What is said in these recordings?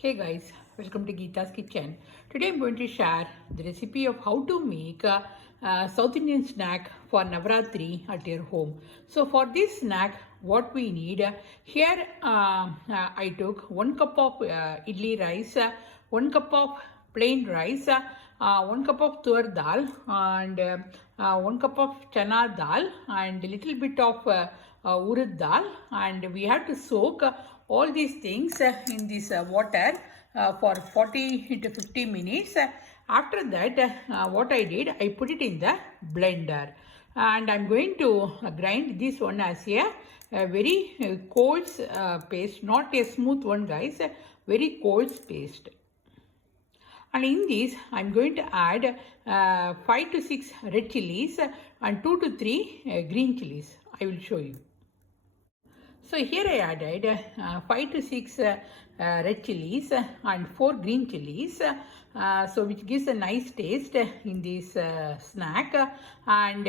Hey guys, welcome to Geeta's Kitchen. Today I'm going to share the recipe of how to make a South Indian snack for Navratri at your home. So for this snack, what we need here, I took 1 cup of idli rice, 1 cup of plain rice, 1 cup of tur dal, and 1 cup of chana dal, and a little bit of urad dal, and we have to soak all these things in this water for 40 to 50 minutes. After that, what I did, I put it in the blender, and I'm going to grind this one as a very coarse paste, not a smooth one guys, a very coarse paste. And in this, I'm going to add 5 to 6 red chilies and 2 to 3 green chilies. I will show you. So here I added 5 to 6 red chilies and 4 green chilies, so which gives a nice taste in this snack, and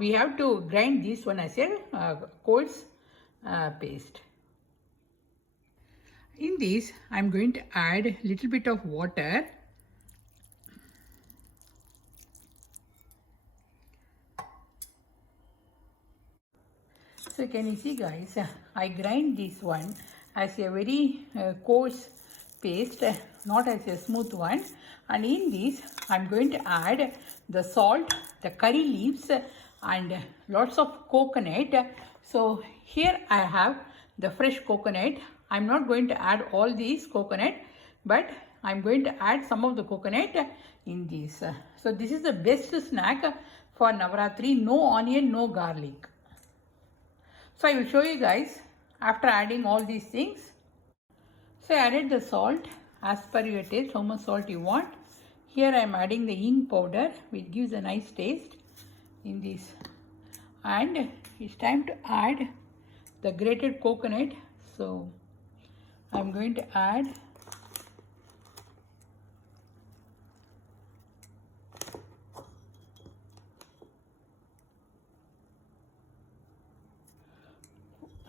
we have to grind this one as a coarse paste. In this, I am going to add a little bit of water. So can you see guys, I grind this one as a very coarse paste, not as a smooth one. And in this, I'm going to add the salt, the curry leaves, and lots of coconut. So here I have the fresh coconut. I'm not going to add all these coconut, but I'm going to add some of the coconut in this. So this is the best snack for Navratri. No onion, no garlic. So I will show you guys after adding all these things. So I added the salt as per your taste, how much salt you want. Here I am adding the hing powder, which gives a nice taste in this. And it's time to add the grated coconut. So I'm going to add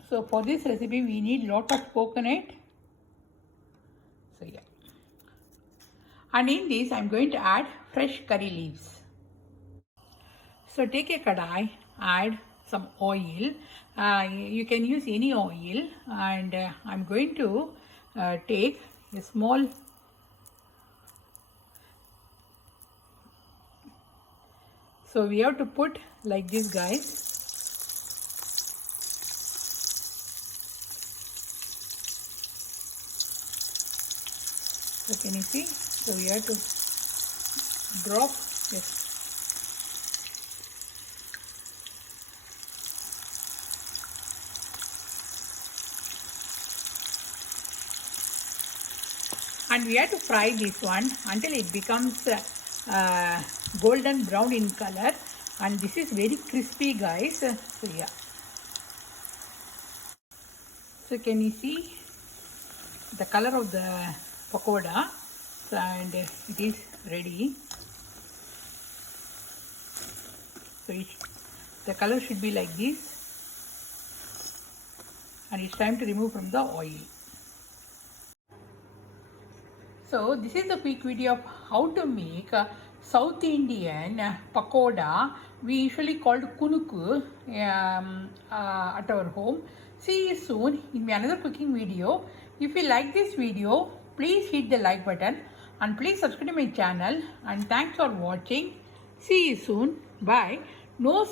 So for this recipe, we need lot of coconut. So yeah. And in this, I'm going to add fresh curry leaves. So take a kadai, add some oil. You can use any oil. And I'm going to take a small So we have to put like this guys. So can you see? So we have to drop this. And we have to fry this one until it becomes golden brown in color. And this is very crispy guys. So yeah. So can you see the color of the Pakoda, and it is ready. So the color should be like this, and it's time to remove from the oil. So this is a quick video of how to make a South Indian Pakoda. We usually called kunuku at our home. See you soon in another cooking video. If you like this video, please hit the like button and please subscribe to my channel, and thanks for watching. See you soon. Bye. No